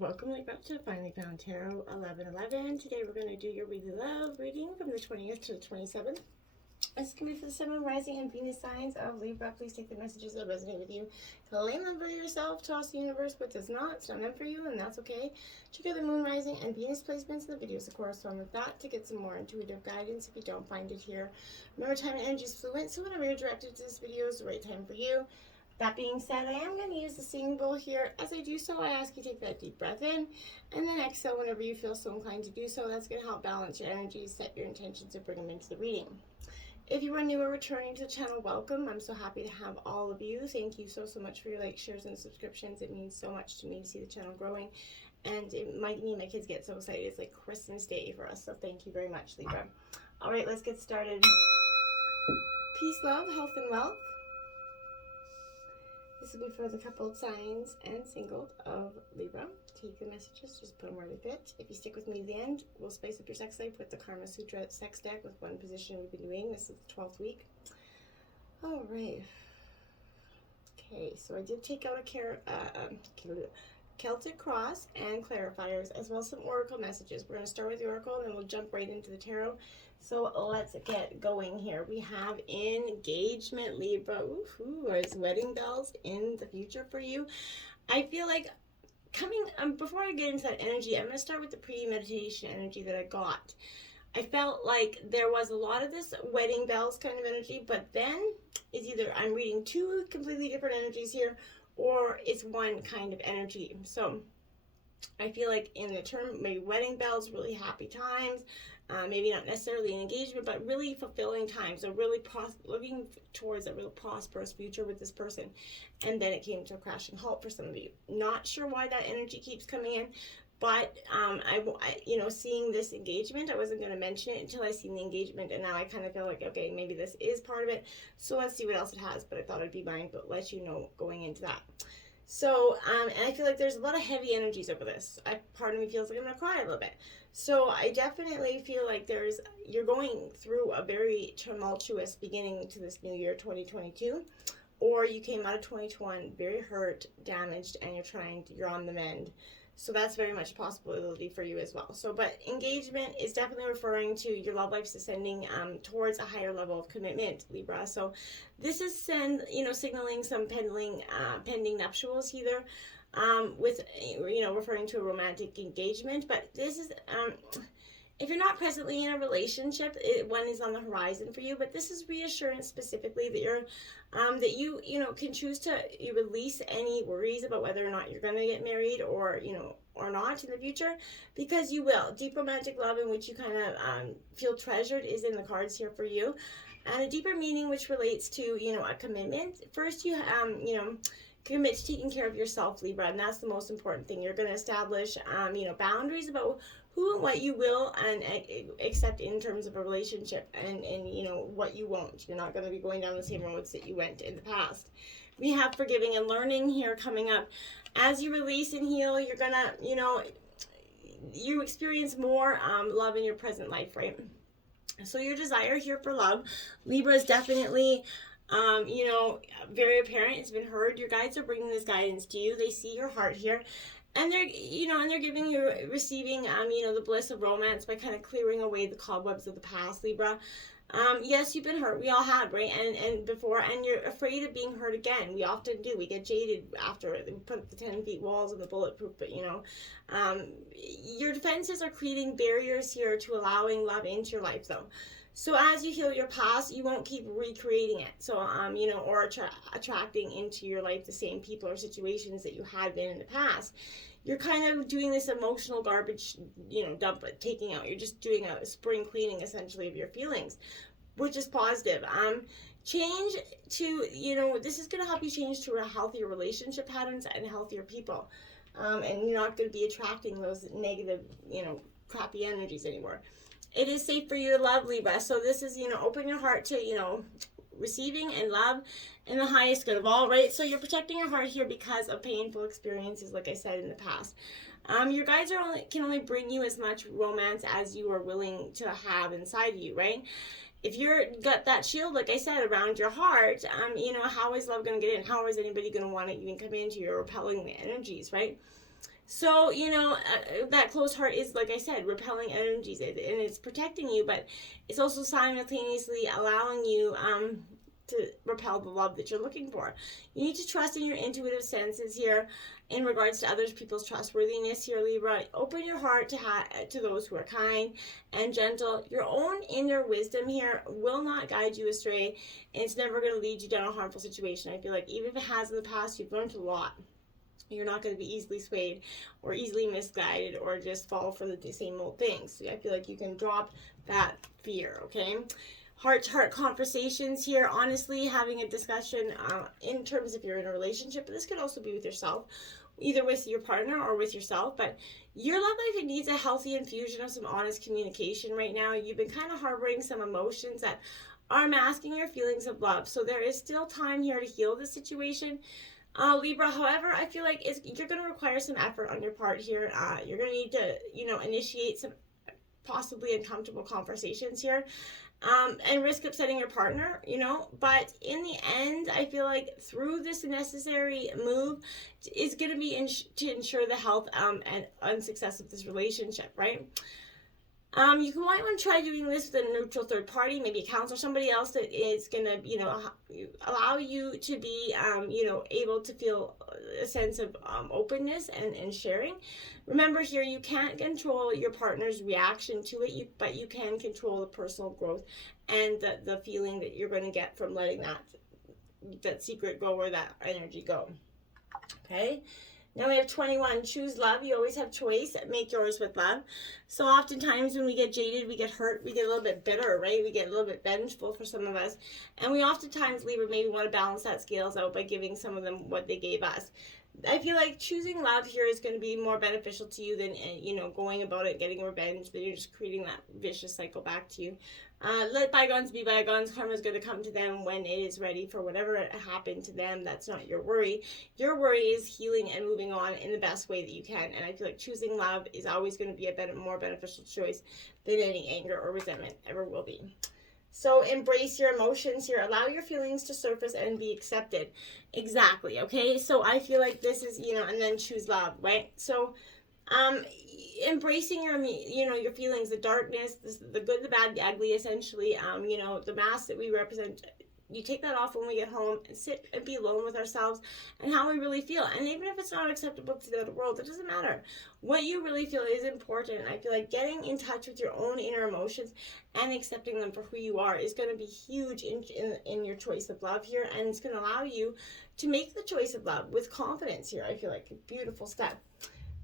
Welcome to Finally Found Tarot 1111. Today we're going to do your Libra Love Reading from the 20th to the 27th. This can be for the Sun, Rising, and Venus signs of Libra. Please take the messages that resonate with you. Claim them for yourself, toss the universe, but does not. It's not meant for you, and that's okay. Check out the Moon, Rising, and Venus placements in the videos that correspond with that to get some more intuitive guidance if you don't find it here. Remember, time and energy is fluent, so whenever you're directed to this video is the right time for you. That being said, I am going to use the singing bowl here. As I do so, I ask you to take that deep breath in and then exhale whenever you feel so inclined to do so. That's going to help balance your energy, set your intentions, and bring them into the reading. If you are new or returning to the channel, welcome. I'm so happy to have all of you. Thank you so much for your likes, shares, and subscriptions. It means so much to me to see the channel growing. And me and my kids get so excited. It's like Christmas Day for us. So thank you very much, Libra. All right, let's get started. Peace, love, health, and wealth. This will be for the coupled signs and single of Libra. Take the messages, just put them where they fit. If you stick with me to the end, we'll spice up your sex life with the Karma Sutra sex deck with one position we've been doing. This is the 12th week. All right. Okay, so I did take out a Celtic cross and clarifiers, as well as some oracle messages. We're going to start with the oracle, and then we'll jump right into the tarot. So let's get going here. We have engagement, Libra. Ooh, there's wedding bells in the future for you. I feel like before I get into that energy, I'm going to start with the pre-meditation energy that I got. I felt like there was a lot of this wedding bells kind of energy, but then it's either I'm reading two completely different energies here, or it's one kind of energy. So I feel like in the term, maybe wedding bells, really happy times, maybe not necessarily an engagement, but really fulfilling times. So really looking towards a real prosperous future with this person. And then it came to a crashing halt for some of you. Not sure why that energy keeps coming in, but seeing this engagement, I wasn't going to mention it until I seen the engagement, and now I kind of feel like, okay, maybe this is part of it. So let's see what else it has, but I thought it'd be mine, but let you know going into that. So, and I feel like there's a lot of heavy energies over this. Part of me feels like I'm going to cry a little bit. So I definitely feel like you're going through a very tumultuous beginning to this new year, 2022. Or you came out of 2021 very hurt, damaged, and you're on the mend. So that's very much a possibility for you as well. So, but engagement is definitely referring to your love life's ascending towards a higher level of commitment, Libra. So this is signaling some pending nuptials either, with referring to a romantic engagement. But this is if you're not presently in a relationship, one is on the horizon for you. But this is reassurance specifically that you're you can choose to release any worries about whether or not you're going to get married or not in the future, because you will. Deep romantic love in which you kind of feel treasured is in the cards here for you, and a deeper meaning which relates to a commitment. First, you commit to taking care of yourself, Libra, and that's the most important thing. You're going to establish boundaries about who and what you will and accept in terms of a relationship, and what you won't. You're not going to be going down the same roads that you went in the past. We have forgiving and learning here coming up. As you release and heal, you're going to, you experience more love in your present life, right? So your desire here for love, Libra, is definitely very apparent. It's been heard. Your guides are bringing this guidance to you. They see your heart here. And they're, receiving, the bliss of romance by kind of clearing away the cobwebs of the past, Libra. Yes, you've been hurt. We all have, right? And before, and you're afraid of being hurt again. We often do. We get jaded after we put up the 10 feet walls and the bulletproof, but your defenses are creating barriers here to allowing love into your life, though. So as you heal your past, you won't keep recreating it. So, or attracting into your life the same people or situations that you had been in the past. You're kind of doing this emotional garbage, dump it, taking out. You're just doing a spring cleaning, essentially, of your feelings, which is positive. Change to, this is going to help you change to a healthier relationship patterns and healthier people. And you're not going to be attracting those negative, crappy energies anymore. It is safe for you to love, Libra. So this is, open your heart to, receiving and love and the highest good of all, right? So you're protecting your heart here because of painful experiences, like I said, in the past. Your guides can only bring you as much romance as you are willing to have inside you, right? If you're got that shield, like I said, around your heart, how is love going to get in? How is anybody going to want to even come into your repelling the energies, right? So, that closed heart is, like I said, repelling energies, and it's protecting you, but it's also simultaneously allowing you to repel the love that you're looking for. You need to trust in your intuitive senses here in regards to others people's trustworthiness here, Libra. Open your heart to those who are kind and gentle. Your own inner wisdom here will not guide you astray, and it's never going to lead you down a harmful situation. I feel like even if it has in the past, you've learned a lot. You're not going to be easily swayed or easily misguided or just fall for the same old things. So I feel like you can drop that fear, okay? Heart-to-heart conversations here, honestly, having a discussion in terms of you're in a relationship, but this could also be with yourself, either with your partner or with yourself, but your love life, it needs a healthy infusion of some honest communication right now. You've been kind of harboring some emotions that are masking your feelings of love, so there is still time here to heal the situation. Libra, however, I feel like you're going to require some effort on your part here. You're going to need to, initiate some possibly uncomfortable conversations here, and risk upsetting your partner, but in the end, I feel like through this necessary move is going to be to ensure the health and success of this relationship, right? You might want to try doing this with a neutral third party, maybe a counselor, somebody else that is going to, allow you to be, able to feel a sense of openness and sharing. Remember here, you can't control your partner's reaction to it, but you can control the personal growth and the feeling that you're going to get from letting that secret go or that energy go. Okay? Now we have 21, choose love. You always have choice. Make yours with love. So oftentimes when we get jaded, we get hurt, we get a little bit bitter, right? We get a little bit vengeful for some of us. And we oftentimes, Libra, maybe want to balance that scales out by giving some of them what they gave us. I feel like choosing love here is going to be more beneficial to you than, going about it, getting revenge. Then you're just creating that vicious cycle back to you. Let bygones be bygones. Karma is going to come to them when it is ready for whatever happened to them. That's not your worry. Your worry is healing and moving on in the best way that you can. And I feel like choosing love is always going to be a more beneficial choice than any anger or resentment ever will be. So embrace your emotions here. Allow your feelings to surface and be accepted. Exactly, okay? So I feel like this is, and then choose love, right? So embracing your feelings, the darkness, the good, the bad, the ugly, essentially, the mask that we represent. You take that off when we get home and sit and be alone with ourselves and how we really feel. And even if it's not acceptable to the other world, it doesn't matter. What you really feel is important. And I feel like getting in touch with your own inner emotions and accepting them for who you are is going to be huge in your choice of love here. And it's going to allow you to make the choice of love with confidence here. I feel like a beautiful step.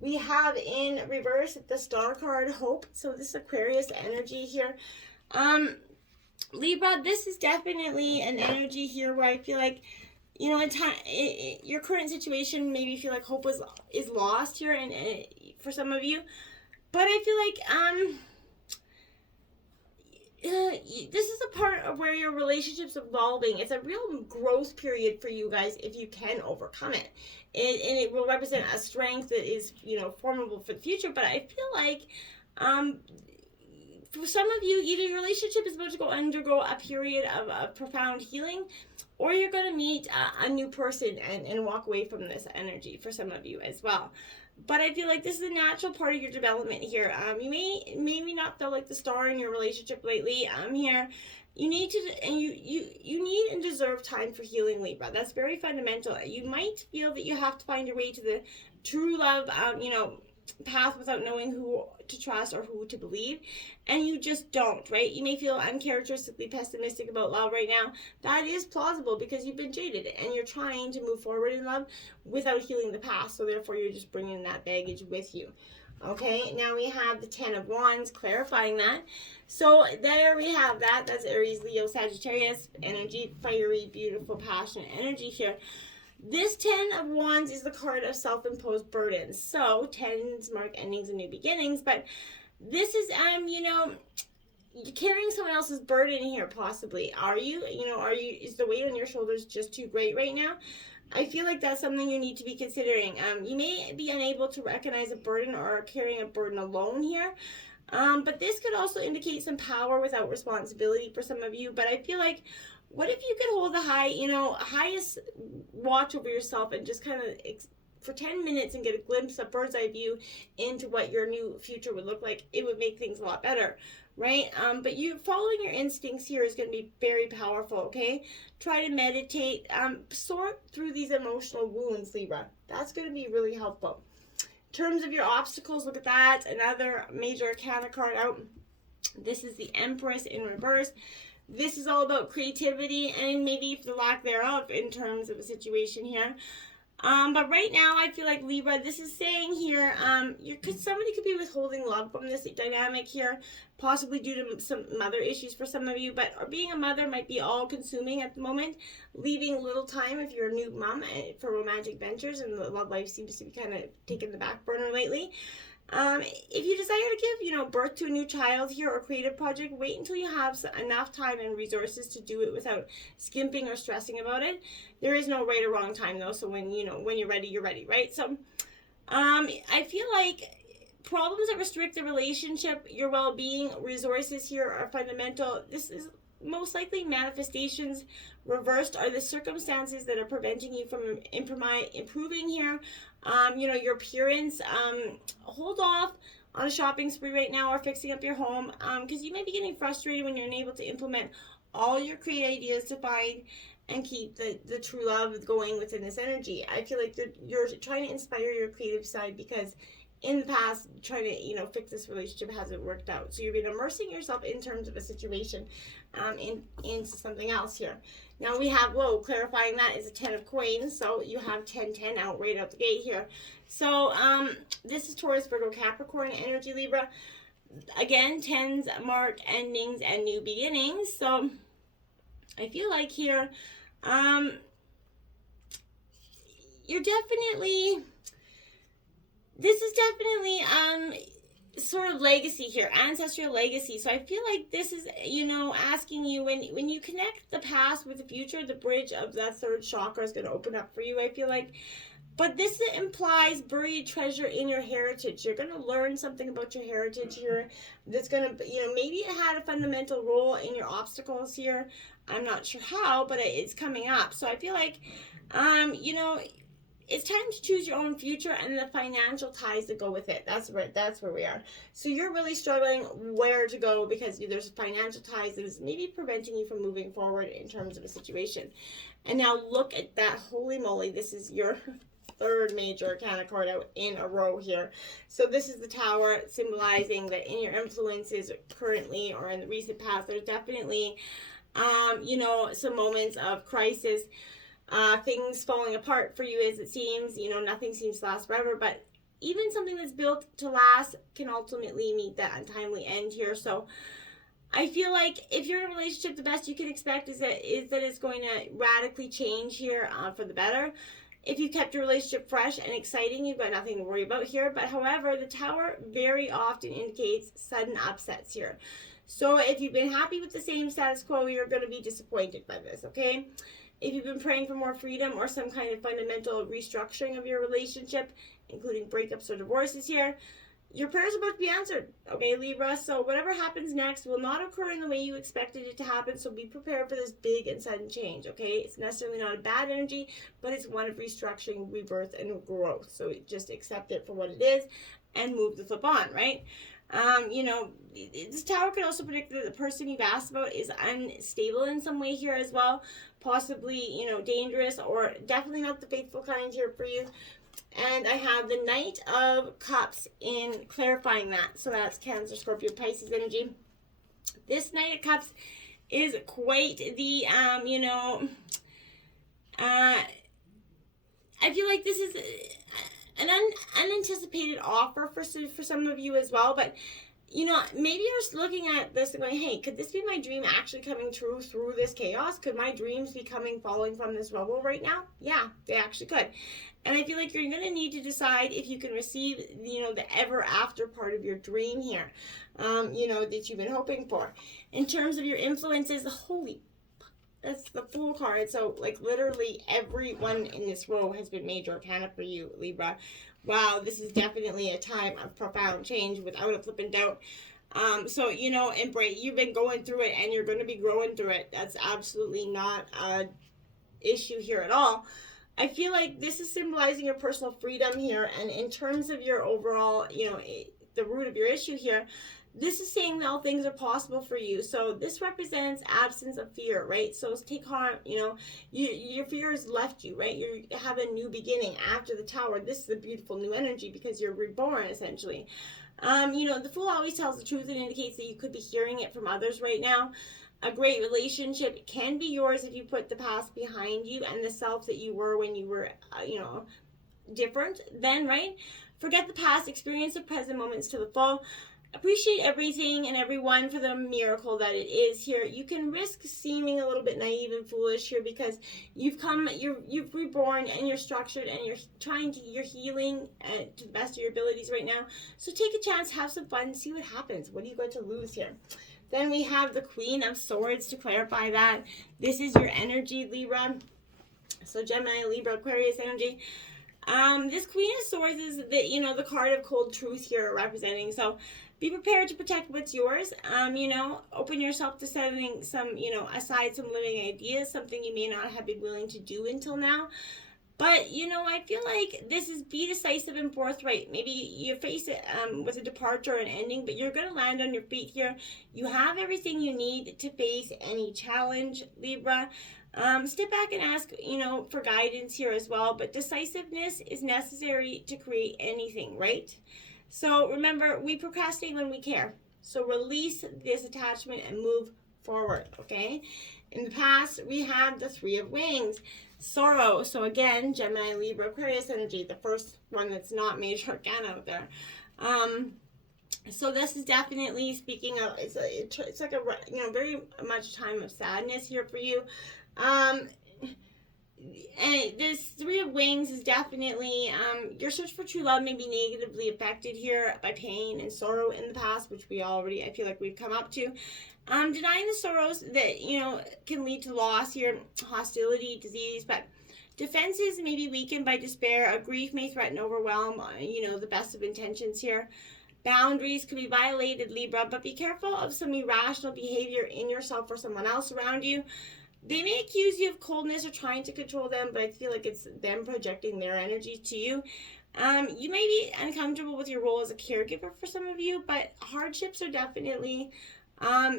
We have in reverse the Star card, Hope. So this is Aquarius energy here. Libra, this is definitely an energy here where I feel like, your current situation, maybe you feel like hope is lost here, and for some of you. But I feel like this is a part of where your relationship's evolving. It's a real growth period for you guys if you can overcome it. And it will represent a strength that is, formidable for the future. But I feel like for some of you, either your relationship is about to undergo a period of profound healing, or you're going to meet a new person and walk away from this energy for some of you as well. But I feel like this is a natural part of your development here. You may not feel like the star in your relationship lately. Here, you need to, and you need and deserve time for healing, Libra. That's very fundamental. You might feel that you have to find your way to the true love, path without knowing who to trust or who to believe, and you just don't, right? You may feel uncharacteristically pessimistic about love right now. That is plausible because you've been jaded and you're trying to move forward in love without healing the past, so therefore you're just bringing that baggage with you. Okay, now we have the 10 of Wands, clarifying that. So there we have that. That's Aries, Leo, Sagittarius energy, fiery, beautiful, passionate energy here. This 10 of Wands is the card of self-imposed burdens. So 10s mark endings and new beginnings, but this is, you're carrying someone else's burden here, possibly. Are you? Is the weight on your shoulders just too great right now? I feel like that's something you need to be considering. You may be unable to recognize a burden or carrying a burden alone here. But this could also indicate some power without responsibility for some of you. But I feel like, what if you could hold the highest watch over yourself and just kind of for 10 minutes and get a glimpse, a bird's eye view into what your new future would look like, it would make things a lot better, right? But you following your instincts here is going to be very powerful, okay? Try to meditate, sort through these emotional wounds, Libra. That's going to be really helpful. In terms of your obstacles, look at that. Another major arcana card out. This is the Empress in reverse. This is all about creativity and maybe the lack thereof in terms of a situation here. But right now, I feel like Libra, this is saying here, somebody could be withholding love from this dynamic here, possibly due to some mother issues for some of you. But being a mother might be all-consuming at the moment, leaving little time if you're a new mom for romantic ventures, and the love life seems to be kind of taking the back burner lately. If you desire to give, birth to a new child here or creative project, wait until you have enough time and resources to do it without skimping or stressing about it. There is no right or wrong time though. So when you're ready, right? So, I feel like problems that restrict the relationship, your well-being, resources here are fundamental. This is most likely manifestations reversed are the circumstances that are preventing you from improving here. Your appearance, hold off on a shopping spree right now or fixing up your home, because you may be getting frustrated when you're unable to implement all your creative ideas to find and keep the true love going within this energy. I feel like you're trying to inspire your creative side because in the past, trying to, fix this relationship hasn't worked out. So you've been immersing yourself in terms of a situation into something else here. Now we have, clarifying that is a 10 of coins. So you have 10-10 out right out the gate here. So this is Taurus, Virgo, Capricorn energy, Libra. Again, 10s mark endings and new beginnings. So I feel like here, this is definitely sort of legacy here, ancestral legacy. So I feel like this is, asking you when you connect the past with the future, the bridge of that third chakra is going to open up for you, I feel like. But this implies buried treasure in your heritage. You're going to learn something about your heritage here that's going to, maybe it had a fundamental role in your obstacles here. I'm not sure how, but it's coming up. So I feel like, it's time to choose your own future and the financial ties that go with it. That's where we are. So you're really struggling where to go because there's financial ties that is maybe preventing you from moving forward in terms of a situation. And now look at that. Holy moly, this is your third major arcana card out in a row here. So this is the Tower, symbolizing that in your influences currently or in the recent past, there's definitely, some moments of crisis. Things falling apart for you as it seems, nothing seems to last forever, but even something that's built to last can ultimately meet that untimely end here. So I feel like if you're in a relationship, the best you can expect is that it's going to radically change here for the better. If you kept your relationship fresh and exciting, you've got nothing to worry about here. But however, the Tower very often indicates sudden upsets here. So if you've been happy with the same status quo, you're going to be disappointed by this, okay? If you've been praying for more freedom or some kind of fundamental restructuring of your relationship, including breakups or divorces here, your prayers are about to be answered, okay, Libra? So whatever happens next will not occur in the way you expected it to happen, so be prepared for this big and sudden change, okay? It's necessarily not a bad energy, but it's one of restructuring, rebirth, and growth. So just accept it for what it is and move the flip on, right? This Tower could also predict that the person you've asked about is unstable in some way here as well. Possibly, dangerous or definitely not the faithful kind here for you. And I have the Knight of Cups in clarifying that. So that's Cancer, Scorpio, Pisces energy. This Knight of Cups is quite the, I feel like this is an unanticipated offer for some of you as well, but maybe you're looking at this and going, hey, could this be my dream actually coming true through this chaos? Could my dreams be falling from this rubble right now? Yeah, they actually could. And I feel like you're going to need to decide if you can receive, the ever after part of your dream here, that you've been hoping for. In terms of your influences, that's the Fool card. So, literally everyone in this row has been major arcana for you, Libra. Wow, this is definitely a time of profound change without a flippin' doubt. So, embrace. You've been going through it and you're going to be growing through it. That's absolutely not a issue here at all. I feel like this is symbolizing your personal freedom here. And in terms of your overall, you know, the root of your issue here, this is saying that all things are possible for you. So this represents absence of fear, right? So take heart, you know, your fear has left you, right? You have a new beginning after the Tower. This is a beautiful new energy because you're reborn, essentially. You know, the Fool always tells the truth and indicates that you could be hearing it from others right now. A great relationship can be yours if you put the past behind you and the self that you were when you were, you know, different then, right? Forget the past, experience the present moments to the full. Appreciate everything and everyone for the miracle that it is here. You can risk seeming a little bit naive and foolish here because you've reborn and you're structured and you're healing to the best of your abilities right now. So take a chance, have some fun, see what happens. What do you got to lose here? Then we have the Queen of Swords to clarify that. This is your energy, Libra. So Gemini, Libra, Aquarius energy. This Queen of Swords is the, you know, the card of cold truth here representing. So be prepared to protect what's yours. You know, open yourself to setting some, you know, aside some limiting ideas, something you may not have been willing to do until now. But, you know, I feel like this is be decisive and forthright. Maybe you face it with a departure or an ending, but you're going to land on your feet here. You have everything you need to face any challenge, Libra. Step back and ask, you know, for guidance here as well. But decisiveness is necessary to create anything, right? So remember, we procrastinate when we care. So release this attachment and move forward, okay? In the past, we have the Three of Wings. Sorrow. So again, Gemini, Libra, Aquarius energy. The first one that's not major arcana out there. So this is definitely speaking of, it's like a, you know, very much time of sadness here for you. And this Three of Wings is definitely, your search for true love may be negatively affected here by pain and sorrow in the past, which we already, I feel like we've come up to. Denying the sorrows that, you know, can lead to loss here, hostility, disease, but defenses may be weakened by despair. A grief may threaten overwhelm, you know, the best of intentions here. Boundaries could be violated, Libra, but be careful of some irrational behavior in yourself or someone else around you. They may accuse you of coldness or trying to control them, but I feel like it's them projecting their energy to you. You may be uncomfortable with your role as a caregiver for some of you, but hardships are definitely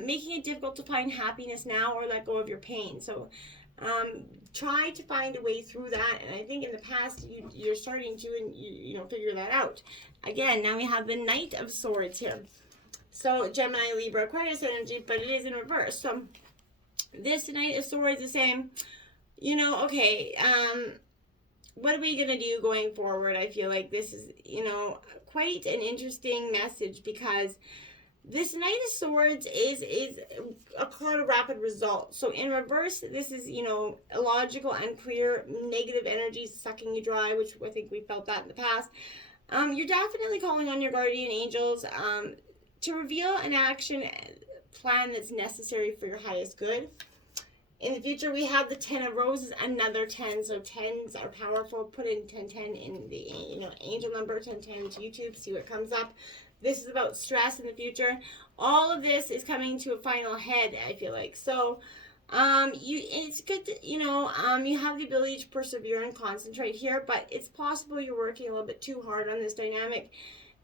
making it difficult to find happiness now or let go of your pain. So try to find a way through that. And I think in the past, you're starting to, and you know, figure that out. Again, now we have the Knight of Swords here. So Gemini, Libra, Aquarius energy, but it is in reverse. So this Knight of Swords is saying, you know, okay, what are we going to do going forward? I feel like this is, you know, quite an interesting message because this Knight of Swords is a card of rapid results. So in reverse, this is, you know, illogical, unclear, negative energies sucking you dry, which I think we felt that in the past. You're definitely calling on your guardian angels to reveal an action plan that's necessary for your highest good. In the future, we have the 10 of Roses, another 10. So 10s are powerful. Put in 1010 in the, you know, angel number 1010 to YouTube, see what comes up. This is about stress in the future. All of this is coming to a final head, I feel like. So, it's good to, you know, you have the ability to persevere and concentrate here, but it's possible you're working a little bit too hard on this dynamic.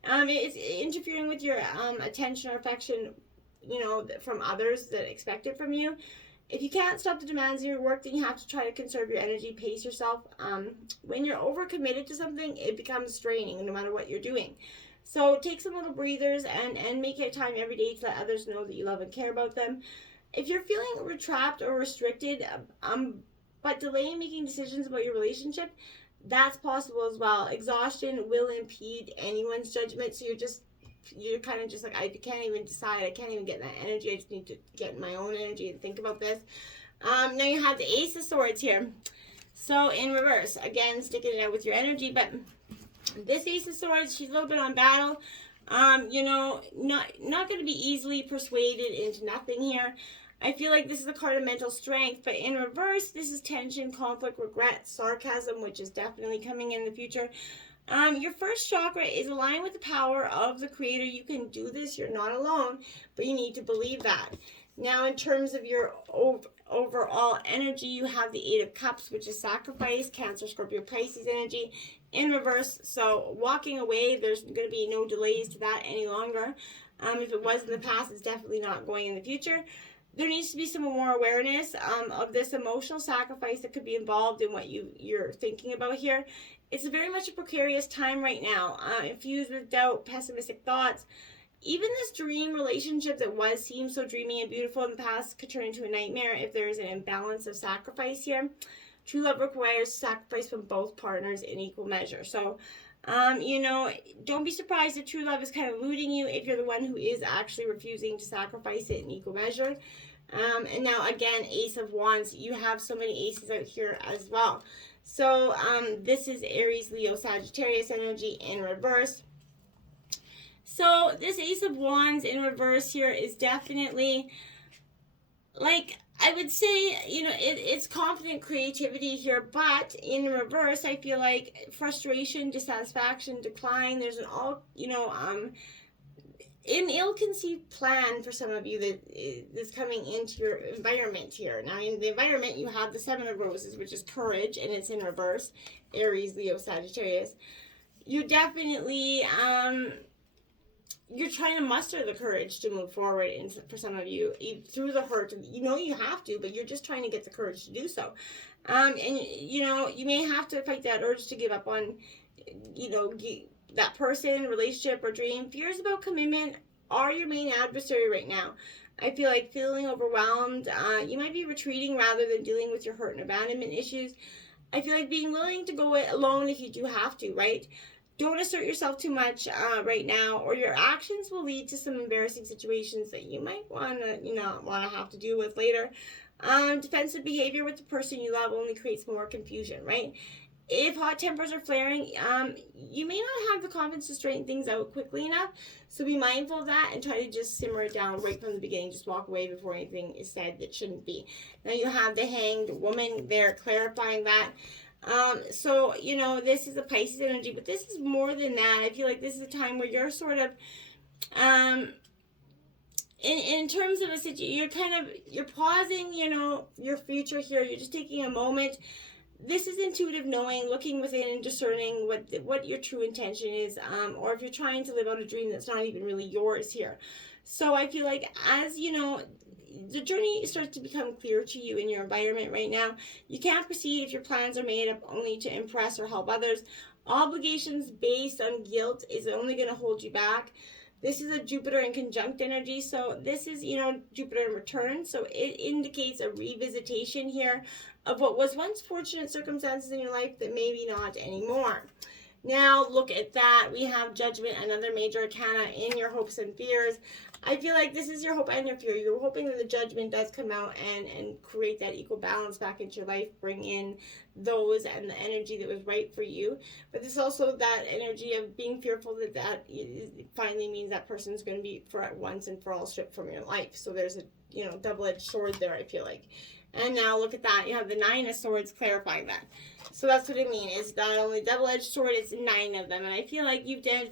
It's interfering with your attention or affection, you know, from others that expect it from you. If you can't stop the demands of your work, then you have to try to conserve your energy, pace yourself. When you're overcommitted to something, it becomes straining no matter what you're doing. So take some little breathers and make it time every day to let others know that you love and care about them. If you're feeling trapped or restricted, but delaying making decisions about your relationship, that's possible as well. Exhaustion will impede anyone's judgment, so you're kind of just like, I can't even decide, I can't even get that energy, I just need to get my own energy and think about this. Now you have the Ace of Swords here. So in reverse, again, sticking it out with your energy, but this Ace of Swords, she's a little bit on battle. You know, not going to be easily persuaded into nothing here. I feel like this is a card of mental strength, but in reverse, this is tension, conflict, regret, sarcasm, which is definitely coming in the future. Your first chakra is aligned with the power of the Creator. You can do this. You're not alone, but you need to believe that. Now, in terms of your overall energy, you have the Eight of Cups, which is sacrifice, Cancer, Scorpio, Pisces energy in reverse. So walking away, there's going to be no delays to that any longer. If it was in the past, it's definitely not going in the future. There needs to be some more awareness of this emotional sacrifice that could be involved in what you're thinking about here. It's very much a precarious time right now, infused with doubt, pessimistic thoughts. Even this dream relationship that seemed so dreamy and beautiful in the past could turn into a nightmare if there is an imbalance of sacrifice here. True love requires sacrifice from both partners in equal measure. So, don't be surprised if true love is kind of eluding you if you're the one who is actually refusing to sacrifice it in equal measure. And now, again, Ace of Wands. You have so many aces out here as well. So, this is Aries, Leo, Sagittarius energy in reverse. So, this Ace of Wands in reverse here is definitely, like, I would say, it's confident creativity here, but in reverse, I feel like frustration, dissatisfaction, decline. There's an an ill-conceived plan for some of you that's coming into your environment here. Now, in the environment, you have the Seven of Roses, which is courage, and it's in reverse. Aries, Leo, Sagittarius. You're definitely, you're trying to muster the courage to move forward, and for some of you, through the hurt. You have to, but you're just trying to get the courage to do so. And, you may have to fight that urge to give up on, that person, relationship, or dream. Fears about commitment are your main adversary right now. I feel like feeling overwhelmed. You might be retreating rather than dealing with your hurt and abandonment issues. I feel like being willing to go it alone if you do have to, right? Don't assert yourself too much right now, or your actions will lead to some embarrassing situations that you might want to have to deal with later. Defensive behavior with the person you love only creates more confusion, right? If hot tempers are flaring, you may not have the confidence to straighten things out quickly enough. So be mindful of that and try to just simmer it down right from the beginning. Just walk away before anything is said that shouldn't be. Now you have the Hanged Woman there clarifying that. So, this is a Pisces energy, but this is more than that. I feel like this is a time where you're sort of, in terms of a situation, you're pausing, your future here. You're just taking a moment. This is intuitive knowing, looking within and discerning what your true intention is, or if you're trying to live out a dream that's not even really yours here. So I feel like as, the journey starts to become clear to you in your environment right now. You can't proceed if your plans are made up only to impress or help others. Obligations based on guilt is only going to hold you back. This is a Jupiter in conjunct energy, so this is, Jupiter in return, so it indicates a revisitation here of what was once fortunate circumstances in your life that maybe not anymore. Now, look at that. We have Judgment, another major arcana in your hopes and fears. I feel like this is your hope and your fear. You're hoping that the Judgment does come out and create that equal balance back into your life, bring in those and the energy that was right for you. But there's also that energy of being fearful that finally means that person's going to be for at once and for all stripped from your life. So there's a double-edged sword there, I feel like. And now look at that. You have the Nine of Swords clarifying that. So that's what I mean. It's not only double-edged sword, it's 9 of them. And I feel like you've been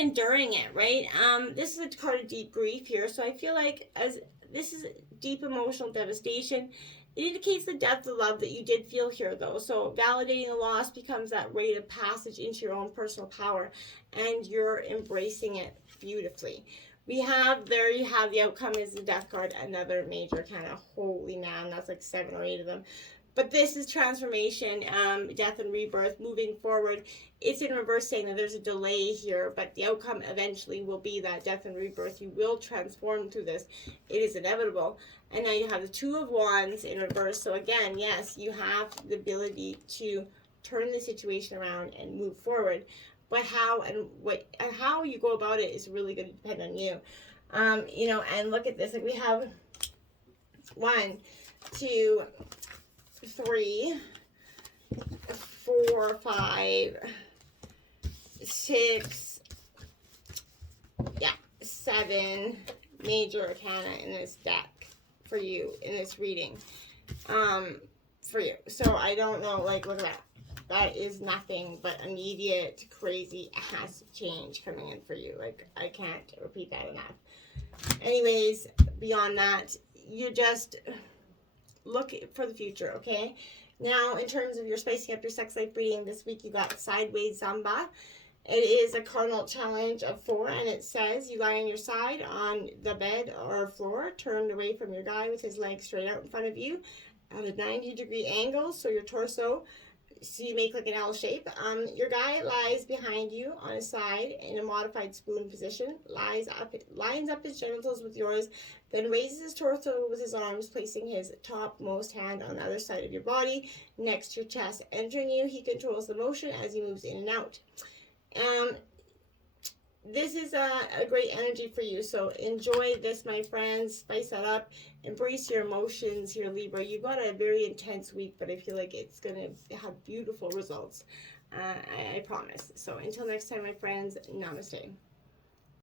enduring it, right? This is a card of deep grief here. So I feel like as this is deep emotional devastation, it indicates the depth of love that you did feel here, though. So validating the loss becomes that rite of passage into your own personal power, and you're embracing it beautifully. You have the outcome is the Death card, another major kind of, holy man, that's like 7 or 8 of them. But this is transformation, death and rebirth, moving forward. It's in reverse saying that there's a delay here, but the outcome eventually will be that death and rebirth. You will transform through this. It is inevitable. And now you have the Two of Wands in reverse. So again, yes, you have the ability to turn the situation around and move forward. But how and how you go about it is really going to depend on you. And look at this. Like we have 1, 2, 3, 4, 5, 6, 7 major arcana in this deck for you in this reading. For you. So I don't know, like look at that. That is nothing but immediate, crazy ass change coming in for you. Like, I can't repeat that enough. Anyways, beyond that, you just look for the future, okay? Now, in terms of your spicing up your sex life reading this week, you got Sideways Zamba. It is a cardinal challenge of 4, and it says you lie on your side on the bed or floor, turned away from your guy with his legs straight out in front of you at a 90-degree angle, so your torso, so you make like an L shape. Your guy lies behind you on his side in a modified spoon position, lines up his genitals with yours, then raises his torso with his arms, placing his topmost hand on the other side of your body, next to your chest. Entering you, he controls the motion as he moves in and out. This is a great energy for you, so enjoy this, my friends. Spice that up. Embrace your emotions here, Libra. You've got a very intense week, but I feel like it's going to have beautiful results. I promise. So until next time, my friends, namaste.